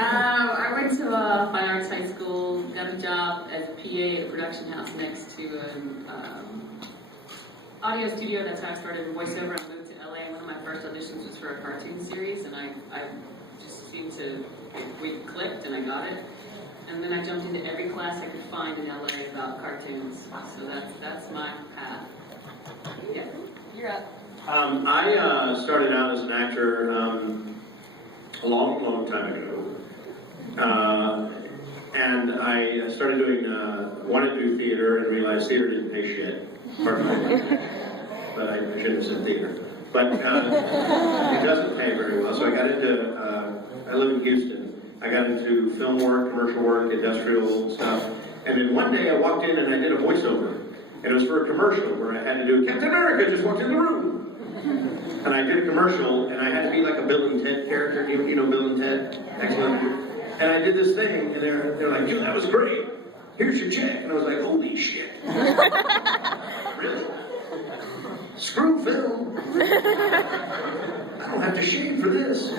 I went to Fine Arts High School, got a job as a PA at a production house next to an audio studio. That's how I started in voiceover. I moved to LA. One of my first auditions was for a cartoon series, and I just seemed to, we clicked and I got it. And then I jumped into every class I could find in LA about cartoons. So that's my path. Yeah, you're up. I started out as an actor a long time ago. And I started wanted to do theater and realized theater didn't pay shit. Pardon my language. But I shouldn't have said theater. But it doesn't pay very well. So I got into, I live in Houston. I got into film work, commercial work, industrial stuff. And then one day I walked in and I did a voiceover. And it was for a commercial where I had to do, Captain America just walked in the room. And I did a commercial, and I had to be like a Bill and Ted character. You know Bill and Ted? Excellent. And I did this thing, and they're like, dude, that was great. Here's your check. And I was like, holy shit. Really? Screw film. I don't have to shave for this.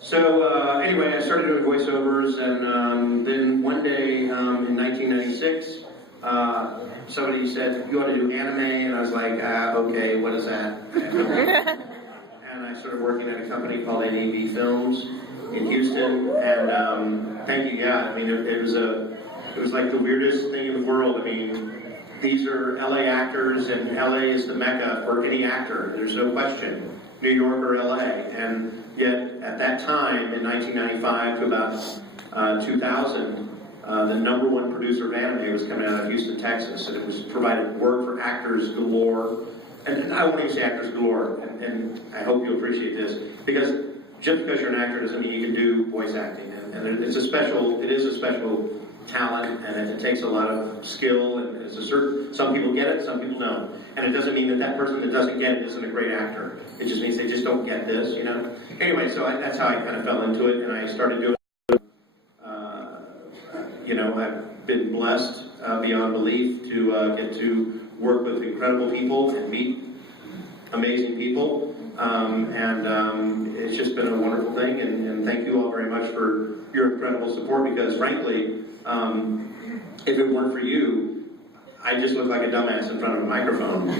So anyway, I started doing voiceovers, and then one day in 1996, somebody said, you ought to do anime, and I was like, okay, what is that? And I started working at a company called NEB Films in Houston, and thank you, yeah, I mean, it was like the weirdest thing in the world. I mean, these are LA actors, and LA is the mecca for any actor, there's no question, New York or LA, and yet at that time, in 1995 to about 2000, the #1 producer of anime was coming out of Houston, Texas, and it was providing work for actors galore. And I won't even say actors galore, and I hope you appreciate this, because just because you're an actor doesn't mean you can do voice acting. And it is a special talent, and it takes a lot of skill, and some people get it, some people don't. And it doesn't mean that person that doesn't get it isn't a great actor. It just means they just don't get this, you know? Anyway, so that's how I kind of fell into it, and I started doing you know, I've been blessed beyond belief to get to work with incredible people and meet amazing people. It's just been a wonderful thing, and thank you all very much for your incredible support, because frankly, if it weren't for you, I just look like a dumbass in front of a microphone.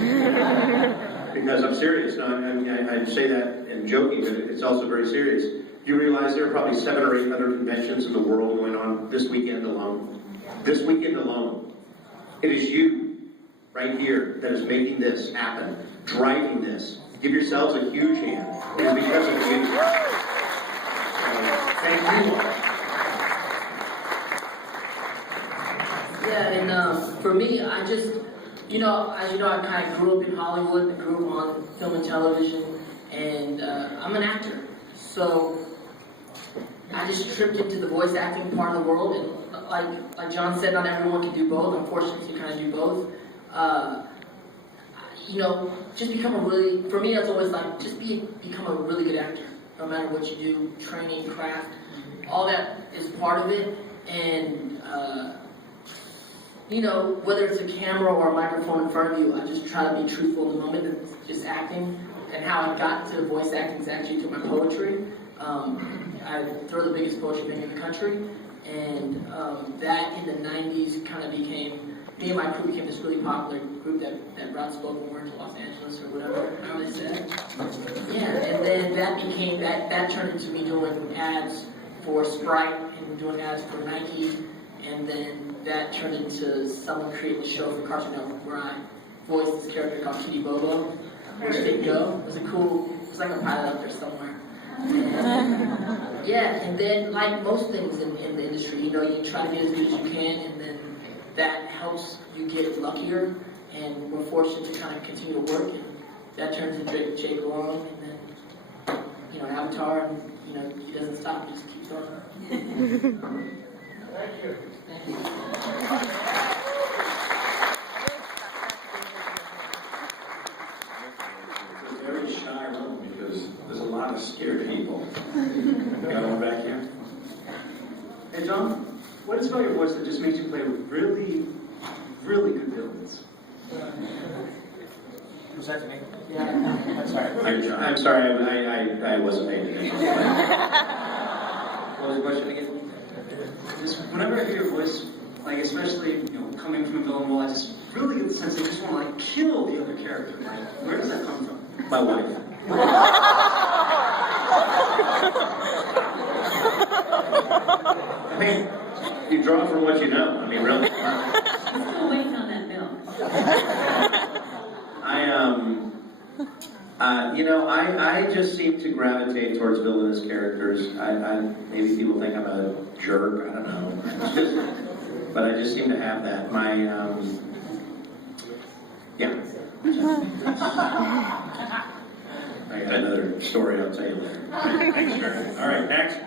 Because I'm serious. No, I say that in joking, but it's also very serious. You realize there are probably 7 or 8 other conventions in the world going on this weekend alone. This weekend alone. It is you, right here, that is making this happen, driving this. Give yourselves a huge hand. It is because of you. Thank you all. Yeah, and for me, I just, you know, as you know, I kind of grew up in Hollywood, I grew up on film and television, and I'm an actor. So I just tripped into the voice acting part of the world, and like John said, not everyone can do both. I'm fortunate to kind of do both. You know, just become for me, that's always like, just become a really good actor, no matter what you do, training, craft, all that is part of it. And you know, whether it's a camera or a microphone in front of you, I just try to be truthful in the moment and just acting. And how I got to voice acting is actually through my poetry. I throw the biggest poetry thing in the country, and that in the 90s kind of became, me and my crew became this really popular group that brought spoken word to Los Angeles or whatever, how they said. Yeah, and then that turned into me doing ads for Sprite and doing ads for Nike, and then that turned into someone creating a show for Cartoon Network where I voiced this character called Kitty Bobo, which didn't go. It was like a pilot up there somewhere. And, yeah, and then like most things in the industry, you know, you try to get as good as you can, and then that helps you get luckier, and we're fortunate to kind of continue to work, and that turns into Jake Long, and then, you know, Avatar, and, you know, he doesn't stop, he just keeps going. Thank you. Thank you. It's a very shy room because there's a lot of scared people. Got one back here? Hey John, what is about your voice that just makes you play really, really good villains? Was that to me? Yeah. I'm sorry. I'm sorry, I wasn't paying attention. question again? Just whenever I hear your voice, like especially coming from a villain role, I just really get the sense I just want to like kill the other character. Like, where does that come from? My wife. I mean, you draw from what you know. I mean, really. I'm still waiting on that bill. I just seem to gravitate towards villainous characters. Maybe people think I'm a jerk. I don't know. But I just seem to have that. Yeah. I got another story I'll tell you later. Thanks, Sharon. All right, next.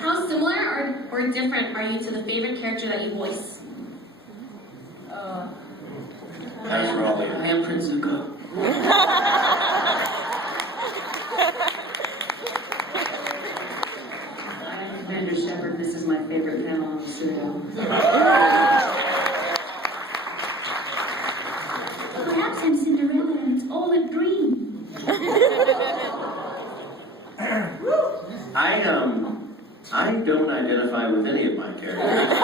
How similar or different are you to the favorite character that you voice? That's for all of you. I am Prince Zuko. I'm Commander Shepard. This is my favorite panel on the studio. Perhaps I'm Cinderella and it's all a dream. I don't identify with any of my characters.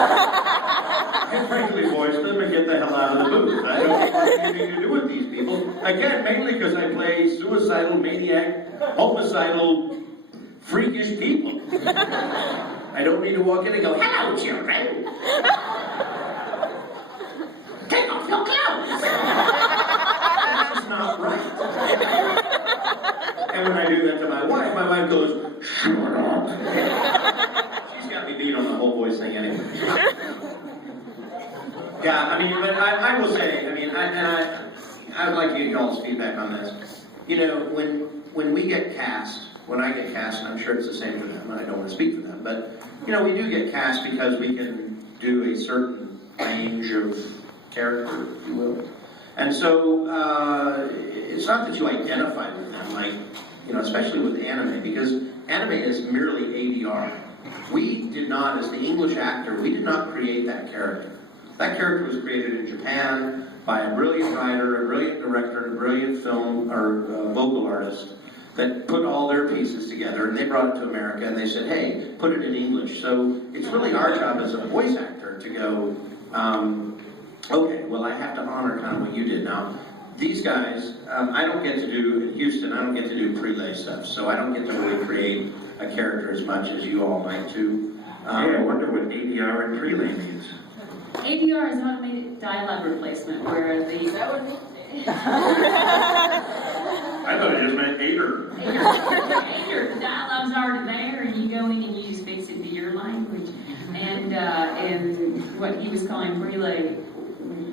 I frankly voice them and get the hell out of the booth. I don't want anything to do with these people. Again, mainly because I play suicidal, maniac, homicidal, freakish people. I don't need to walk in and go, "Hello, children. Take off your clothes." That's not right. And when I do that to my wife goes, "Shut up." She's got me beat on the whole voice thing anyway. Yeah, I mean, but I will say, I mean, I would like to get y'all's feedback on this. When we get cast, when I get cast, and I'm sure it's the same for them, I don't want to speak for them, but, we do get cast because we can do a certain range of character, if you will. And so, it's not that you identify with them, like, especially with anime, because anime is merely ADR. We did not, as the English actor, we did not create that character. That character was created in Japan by a brilliant writer, a brilliant director, and a brilliant film or vocal artist that put all their pieces together, and they brought it to America, and they said, hey, put it in English. So it's really our job as a voice actor to go, okay, well, I have to honor kind of what you did. Now, these guys, I don't get to do, in Houston, I don't get to do prelay stuff, so I don't get to really create a character as much as you all might do. I wonder what ADR and prelay means. ADR is automated dialogue replacement, where the... Is that what it means? I thought it just meant aider. Aider, the dialogue's already there, and you go in and you just fix it into your language. And what he was calling relay,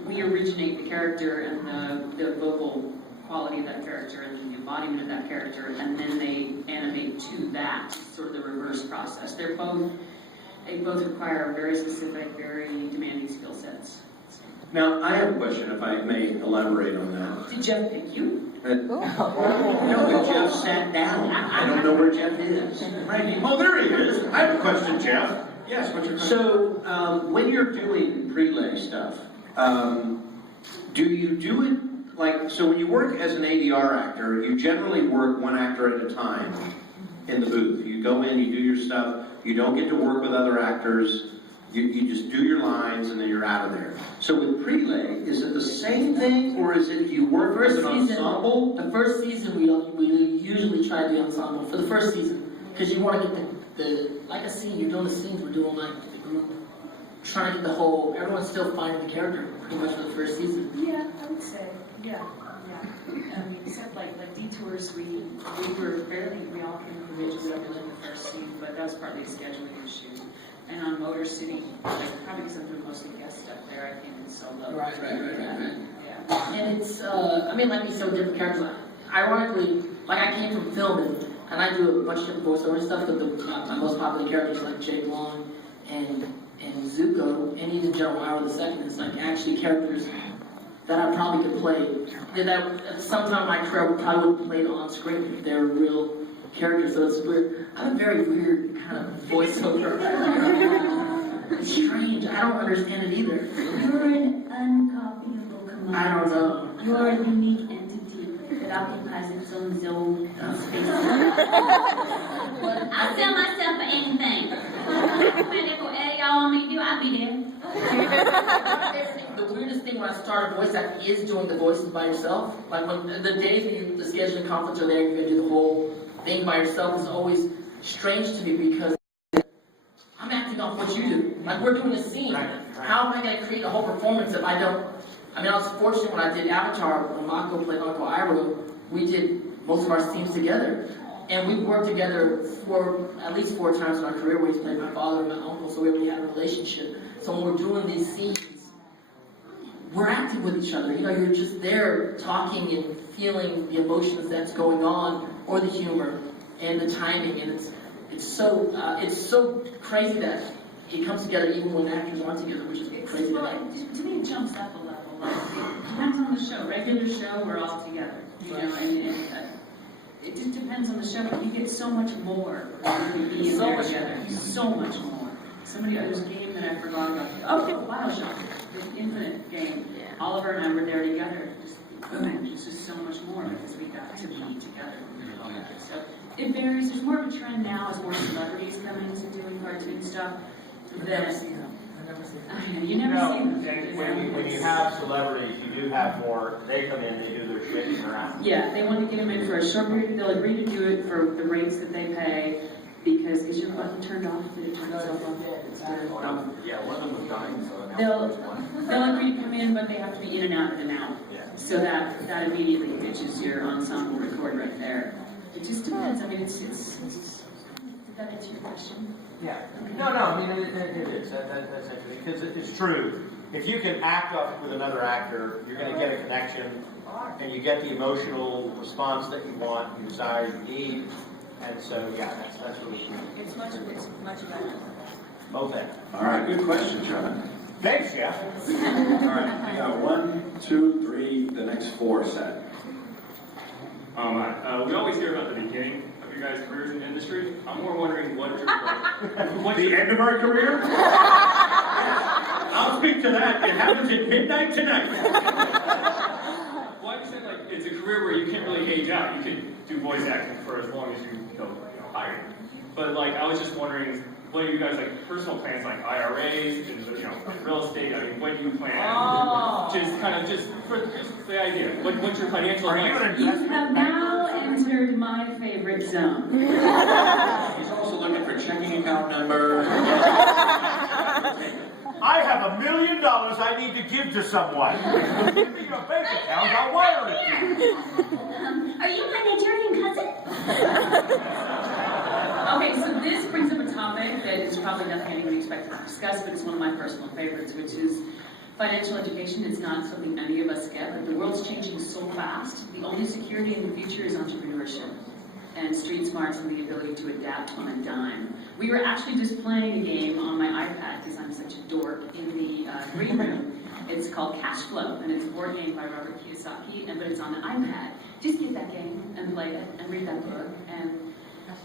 we originate the character and the vocal quality of that character and the embodiment of that character, and then they animate to that, sort of the reverse process. They both require very specific, very demanding skill sets. Now, I have a question, if I may elaborate on that. Did Jeff pick you? No, but Jeff sat down. I don't know where Jeff is. Oh, there he is. I have a question, Jeff. Yes, what's your question? So, when you're doing prelay stuff, do you do it so when you work as an ADR actor, you generally work one actor at a time in the booth. You go in, you do your stuff, you don't get to work with other actors, you just do your lines and then you're out of there. So with prelay, is it the same thing, or is it you work as an ensemble? The first season, we usually try the ensemble for the first season, because you want to get the like a scene, you're doing the scenes, we're doing like the group, trying to get the whole, everyone's still finding the character pretty much for the first season. Yeah, I would say, yeah. Except like detours, we all came from Ridges up in the first scene, but that was partly a scheduling issue. And on Motor City, probably because I'm doing mostly guest stuff there, I came in solo. Right. Yeah. And it's, like these so different characters. Ironically, like I came from film and I do a bunch of different voiceover stuff, but my most popular characters like Jake Long and Zuko, and even General Howard II, is like actually characters that I probably could play. That at some time in my career I probably would have played on screen if they're real characters. So it's weird. I'm a very weird kind of voiceover. It's strange. I don't understand it either. You're an uncopyable commodity. I don't know. You are a unique entity that occupies its own zone in space. I'll sell myself for anything. happy, Dan. The weirdest thing when I start a voice act is doing the voices by yourself. Like when the days when the scheduling conflicts are there, you're gonna do the whole thing by yourself is always strange to me because I'm acting off what you do. Like we're doing a scene. How am I gonna create a whole performance if I don't? I mean, I was fortunate when I did Avatar, when Mako played Uncle Iroh, we did most of our scenes together. And we worked together for at least 4 times in our career where he's played my father and my uncle, so we already had a relationship. So when we're doing these scenes, we're acting with each other. You know, you're just there talking and feeling the emotions that's going on, or the humor, and the timing, and it's so crazy that it comes together even when actors aren't together, which is crazy. Well, to me, it jumps up a level. Like, it depends on the show. Regular show, we're all together. You know, and it just depends on the show. But you get so much more when you being there together. So much more. Somebody whose game that I forgot about. Oh, BioShock, the Infinite game. Yeah. Oliver and I were there together. Just boom, it's just so much more because we got to be together. So it varies. There's more of a trend now as more celebrities come into doing cartoon stuff. I've never seen them. You never see them. When you have celebrities, you do have more, they come in, they do their shit around. Yeah, they want to get them in for a short period. They'll agree to do it for the rates that they pay because is your button turned off? Did it turn itself off? Yeah, one of them was dying, so. They'll agree to come in, but they have to be in and out, in and out. Yeah. So that immediately pitches your ensemble record right there. It just depends. I mean, it's did that answer your question? Yeah. No, I mean, it is. That's actually, because it's true. If you can act off with another actor, you're going to get a connection, and you get the emotional response that you want, you desire, you need. And so, yeah, that's really cool. It's much better. Both ends. All right, good question, John. Thanks, Jeff. All right, I got 1, 2, 3, the next 4 set. We always hear about the beginning of your guys' careers in the industry. I'm more wondering what your The end of our career? I'll speak to that. It happens at midnight tonight. Well, I said like it's a career where you can't really age out. You can do voice acting for as long as you hire. But like I was just wondering, what are you guys like personal plans like IRAs and real estate? I mean, when do you plan? Just for the idea. What's your financial advice? You have now entered my favorite zone. He's also looking for checking account number. I have $1 million I need to give to someone. Give me your bank account, I'll wire it to you. Are you my Nigerian cousin? Okay, so this brings up a topic that is probably nothing anyone expected to discuss, but it's one of my personal favorites, which is financial education. It's not something any of us get. Like, the world's changing so fast. The only security in the future is entrepreneurship and street smarts and the ability to adapt on a dime. We were actually just playing a game on my iPad, because I'm such a dork, in the green room. It's called Cash Flow, and it's a board game by Robert Kiyosaki, but it's on the iPad. Just get that game and play it and read that book. And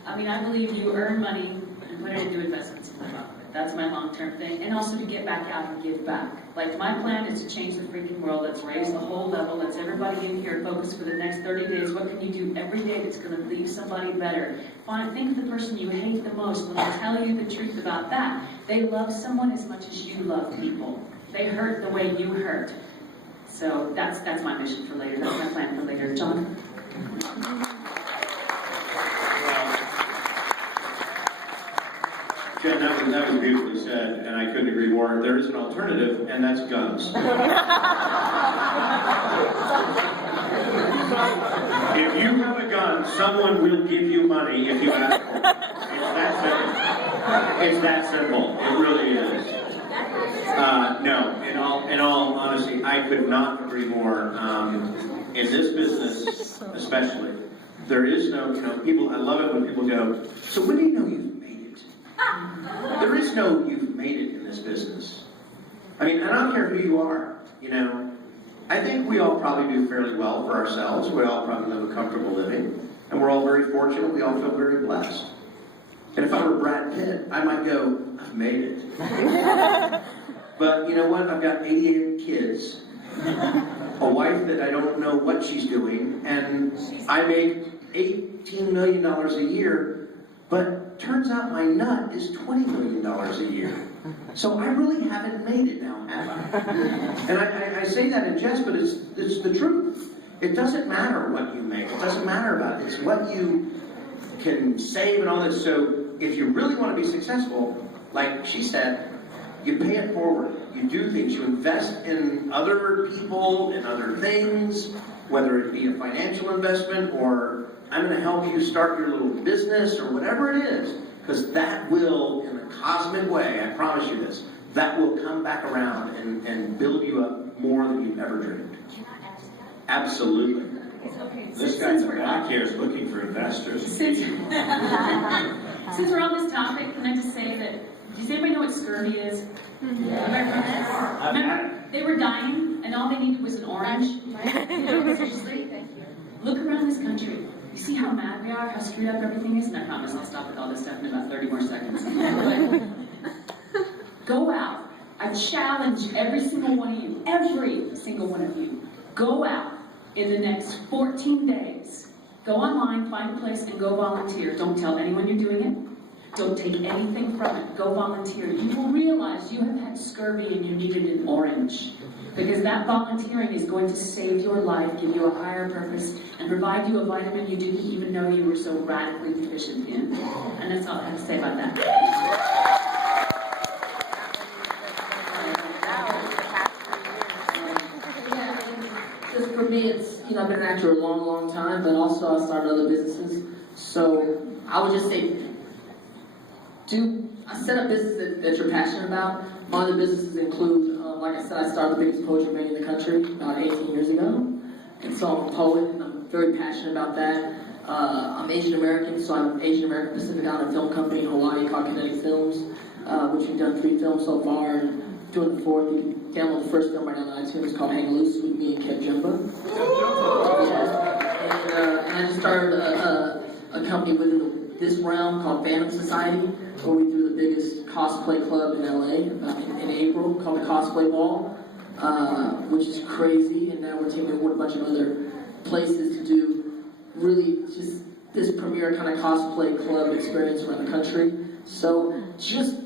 I mean, I believe you earn money and put it into investments and live off of it. That's my long-term thing. And also to get back out and give back. Like, my plan is to change the freaking world. Let's raise the whole level. Let's everybody in here focus for the next 30 days. What can you do every day that's going to leave somebody better? Think of the person you hate the most. When they tell you the truth about that, they love someone as much as you love people. They hurt the way you hurt. So that's my mission for later. That's my plan for later. John? Jen, that was beautifully said, and I couldn't agree more. There is an alternative, and that's guns. If you have a gun, someone will give you money if you ask for it. It's that simple. It really is. No, in all honesty, I could not agree more. In this business, especially, there is no, people, I love it when people go, so when do you know you've made it? There is no you've made it in this business. I mean, I don't care who you are, I think we all probably do fairly well for ourselves. We all probably live a comfortable living. And we're all very fortunate. We all feel very blessed. And if I were Brad Pitt, I might go, I've made it. But you know what? I've got 88 kids, a wife that I don't know what she's doing, and I make $18 million a year But turns out my nut is $20 million a year. So I really haven't made it now, have I? And I say that in jest, but it's the truth. It doesn't matter what you make. It doesn't matter about it. It's what you can save and all this. So if you really want to be successful, like she said, you pay it forward. You do things. You invest in other people and other things, whether it be a financial investment or I'm going to help you start your little business or whatever it is. Because that will, in a cosmic way, I promise you this, that will come back around and build you up more than you've ever dreamed. Absolutely. This guy in the back here is looking for investors. Since we're on this topic, can I just say that, does anybody know what scurvy is? Yes. Remember, they were dying, and all they needed was an orange. Seriously? Look around this country. You see how mad we are, how screwed up everything is? And I promise I'll stop with all this stuff in about 30 more seconds. Go out. I challenge every single one of you, every single one of you, go out in the next 14 days. Go online, find a place, and go volunteer. Don't tell anyone you're doing it. Don't take anything from it. Go volunteer. You will realize you have had scurvy and you needed an orange. Because that volunteering is going to save your life, give you a higher purpose, and provide you a vitamin you didn't even know you were so radically deficient in. And that's all I have to say about that. Just for me, it's, I've been an actor a long, long time, but also I started other businesses. So I would just say, set up businesses that you're passionate about. My other businesses include, like I said, I started the biggest poetry venue in the country about 18 years ago. And so I'm a poet, and I'm very passionate about that. I'm Asian American, so I'm Asian American Pacific Island Film Company in Hawaii called Kinetic Films, which we've done 3 films so far, and doing the 4th. You can download the first film right now on iTunes called Hang Loose with me and Kev Jumba. And I just started a company within this realm called Phantom Society, where we do the biggest cosplay club in LA in April, called the Cosplay Ball, which is crazy. And now we're teaming with a bunch of other places to do really just this premier kind of cosplay club experience around the country. So just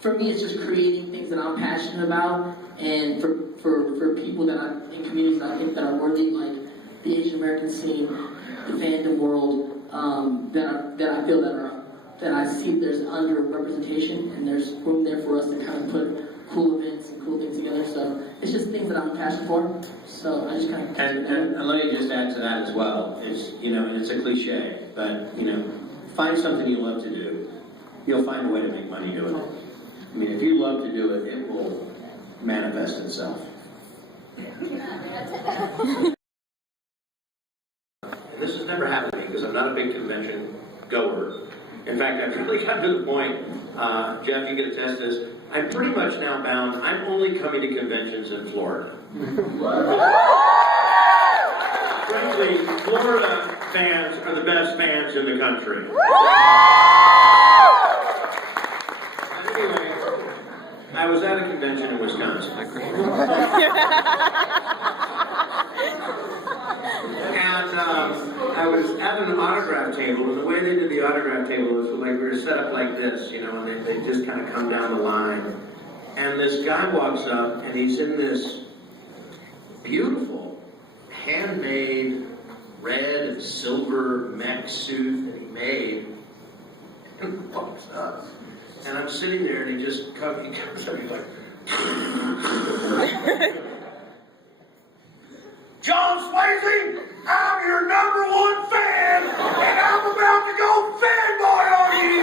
for me, it's just creating things that I'm passionate about, and for people that I'm in communities that I think that are worthy, like the Asian American scene, the fandom world, that I feel that I see there's underrepresentation, and there's room there for us to kind of put cool events and cool things together. So it's just things that I'm passionate for. So I just kind of And let me just add to that as well. It's and it's a cliche, but find something you love to do. You'll find a way to make money doing it. I mean, if you love to do it, it will manifest itself. This has never happened to me because I'm not a big convention goer. In fact, I've really gotten to the point, Jeff, you can attest this, I'm pretty much now bound, I'm only coming to conventions in Florida. Frankly, Florida fans are the best fans in the country. Anyway, I was at a convention in Wisconsin. And I was at an autograph table, and the way they did the autograph table was like we were set up like this, and they just kind of come down the line. And this guy walks up, and he's in this beautiful, handmade, red and silver mech suit that he made, and walks up. And I'm sitting there, and he comes up, he's like, John Swayze, I'm your #1 fan, and I'm about to go fanboy on you!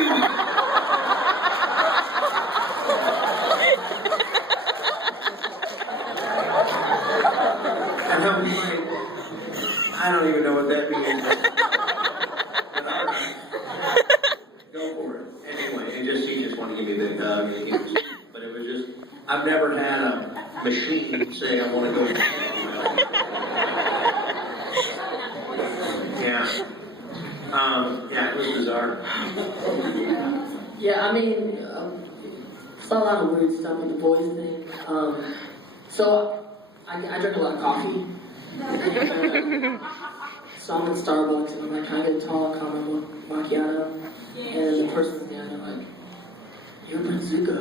And I'm like, I don't even know what that means. But all right. Go for it. Anyway, he just wanted to give me a big hug, but it was just, I've never had a machine say I want to go. Yeah, it was bizarre. Yeah, I mean, saw a lot of weird stuff with the boys thing. So I drink a lot of coffee. So I'm at Starbucks and I'm like, can I get a tall caramel macchiato? And then the person's down there like, you're Brazuca.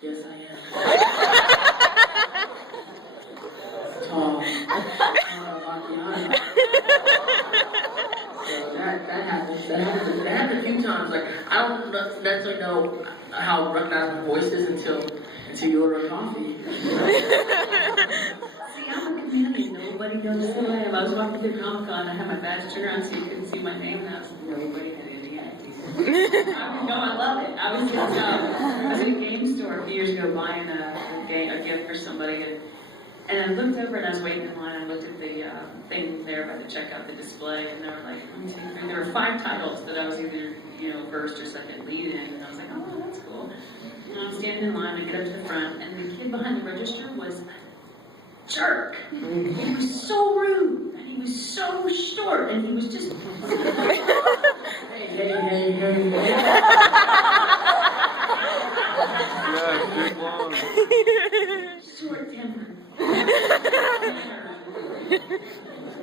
Yes, I am. Tall macchiato. So that happens. That happened a few times. Like I don't necessarily know how to recognize my voice is until you order a coffee. See, I'm a chameleon. Nobody knows who I am. I was walking through Comic-Con. I had my badge turned around so you couldn't see my name, and I was like, nobody had any idea. No, I love it. I was in a game store a few years ago buying a gift for somebody, and I looked over and I was waiting in line. I looked at the thing there by the checkout, the display, and there were like 1, 2, 3. There were 5 titles that I was either first or second lead in, and I was like, oh, that's cool. And I'm standing in line. I get up to the front, and the kid behind the register was a jerk. He was so rude, and he was so short, and he was just hey. Short tempered.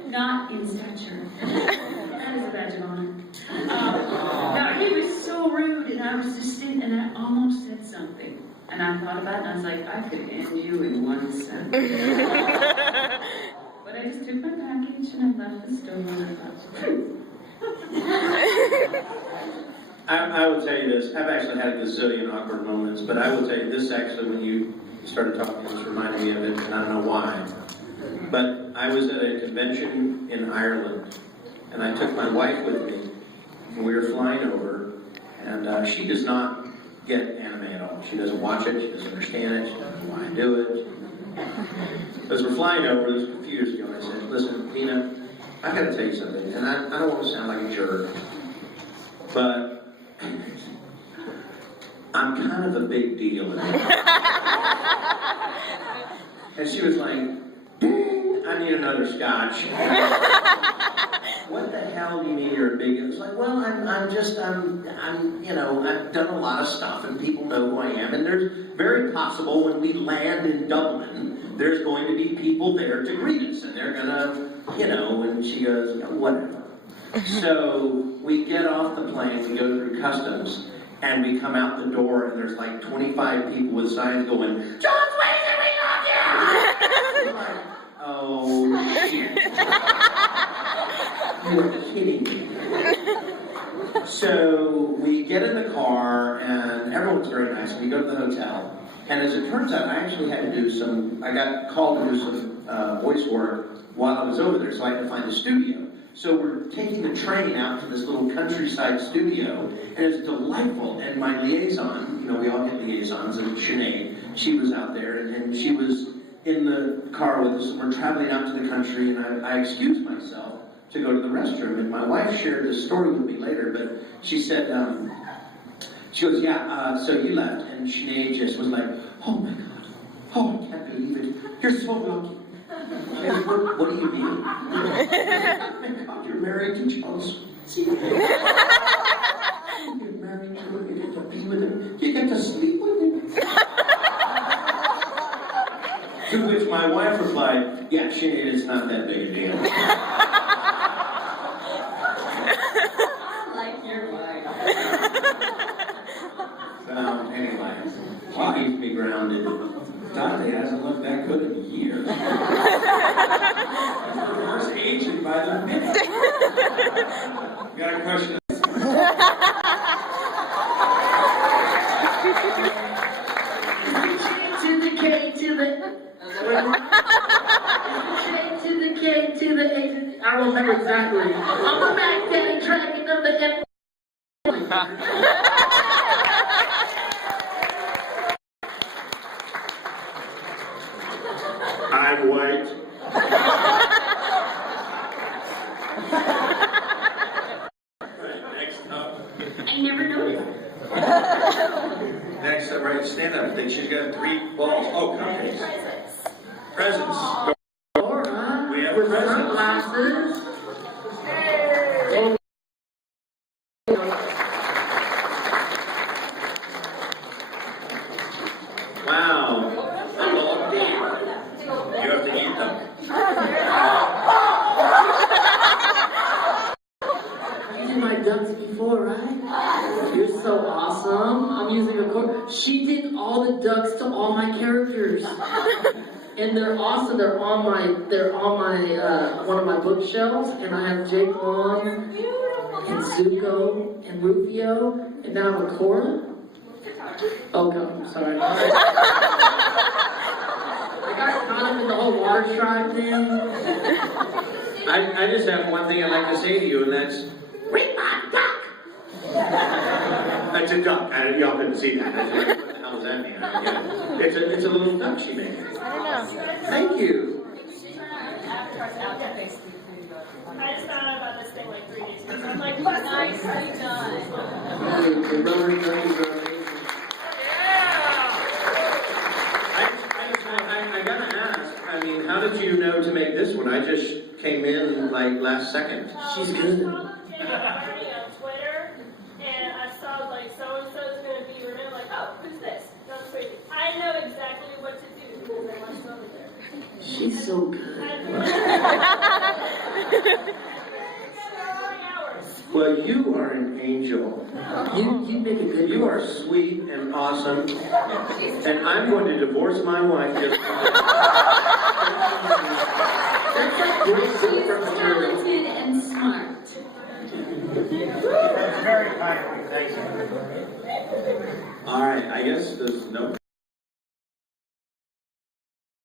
Not in stature. That is a badge of honor. No, he was so rude, and I was just sitting, and I almost said something. And I thought about it, and I was like, I could end you in 1 sentence. But I just took my package, and I left the store, and I will tell you this. I've actually had a gazillion awkward moments, but I will tell you this actually when you started talking, this reminded me of it, and I don't know why. But I was at a convention in Ireland, and I took my wife with me, and we were flying over, and she does not get anime at all. She doesn't watch it, she doesn't understand it, she doesn't know why I do it. As we're flying over, this was a few years ago, and I said, listen, Tina, I've got to tell you something, and I don't want to sound like a jerk, but I'm kind of a big deal. And she was like, ding, I need another scotch. What the hell do you mean you're a big deal? It's like, well, I've done a lot of stuff and people know who I am. And there's very possible when we land in Dublin, there's going to be people there to greet us. And they're gonna, and she goes, whatever. So we get off the plane, we go through customs, and we come out the door, and there's like 25 people with signs going, John's waiting, we love you! I'm like, oh, shit. You're kidding me. So we get in the car, and everyone's very nice. We go to the hotel, and as it turns out, I actually had to do I got called to do some voice work while I was over there, so I had to find a studio. So we're taking the train out to this little countryside studio, and it's delightful. And my liaison, we all get liaisons, and Sinead, she was out there, and she was in the car with us, and we're traveling out to the country, and I excused myself to go to the restroom, and my wife shared this story with me later, but she said, she goes, so you left, and Sinead just was like, oh my God, oh, I can't believe it, you're so lucky. What do you mean? Oh my God, you're married to John Swansea. You're married to him, you get to be with him, you get to sleep with him. To which my wife replied, yeah, Sinead, it's not that big a deal. I like your wife. Anyway, she keeps me grounded. Dante hasn't looked that good in years. Reverse aging by the minute. Got a question? To the K to the K to the A. I don't remember exactly. I'm a Mac Daddy tracking up the F. I'm white. Right, next up. I never noticed. Next up, right, stand up. I think she's got 3 balls. Oh, cupcakes. Presents. We have presents. Glasses. duck. You did my ducks before, right? You're so awesome. I'm using a cord. She did all the ducks to all my characters. And they're awesome. They're on my one of my bookshelves, and I have Jake Long and Zuko and Rufio, and now I have a Cora. Oh God, I'm sorry. I got caught up in the whole water tribe thing. I just have one thing I'd like to say to you, and that's, read my duck! That's a duck. Y'all couldn't see that. I was like, what the hell does that mean? I don't get it. It's a little duck she made. I don't know. Thank you. I just found out about this thing like 3 days ago. So I'm like, what's nicely done? The rubber duckies are amazing. I gotta ask, I mean, how did you know to make this one? I just came in like last second. She's good. I followed Jamie Harvey on Twitter, and I saw like so-and-so is going to be remembered, like, oh, who's this? That's crazy. I know exactly what to do because I watched over there. She's so good. Well, you are an angel. You make a good. You are sweet and awesome. And I'm going to divorce my wife just for She's talented and smart. That's very kind of you. Thanks. All right, I guess there's no